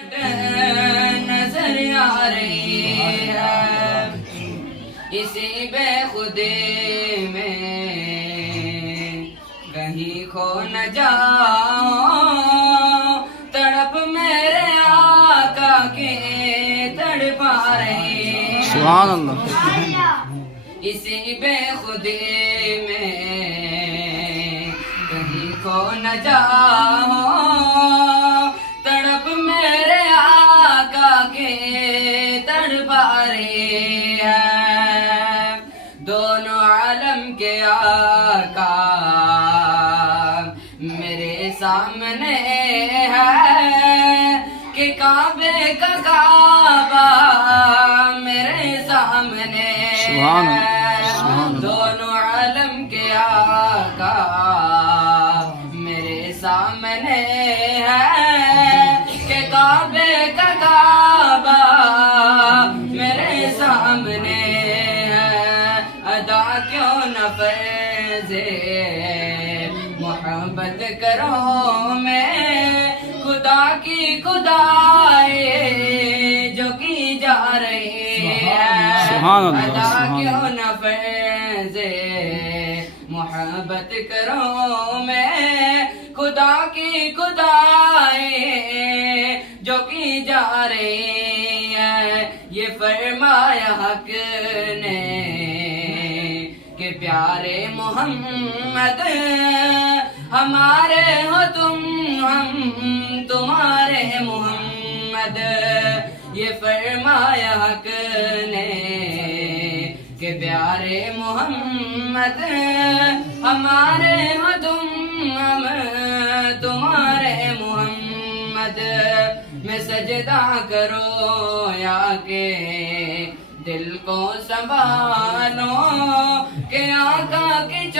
نظر آ رہی ہے اسی بے خودی میں کہیں کھو نہ جاؤ تڑپ میرے آقا کے تڑپا رہی ہے سبحان اللہ اسی بے خودی میں کہیں کھو نہ جاؤ تڑپ میرے آقا کے تڑپا رہی ہے دونوں عالم کے آقا میرے سامنے ہے کہ کعبے کا کعبہ میرے سامنے سبحان ہے اللہ دونوں عالم کے آقا میرے سامنے ہے کہ کعبے کا کعبہ میرے سامنے ہے ادا کیوں نہ فیض محبت کرو میں خدا کی خدائی جو کی جا رہی ہے سبحان اللہ ادا سبحان کیوں اللہ نہ فیض محبت کرو میں خدا کی خدائی جو کی جا رہی ہے یہ فرمایا حق نے کہ پیارے محمد ہمارے ہو تم ہم تمہارے محمد یہ فرمایا حق نے کہ پیارے محمد ہمارے ہو تم ہم تمہارے محمد میں سجدہ کرو یا کہ دل کو سنبھالو کہ آقا کی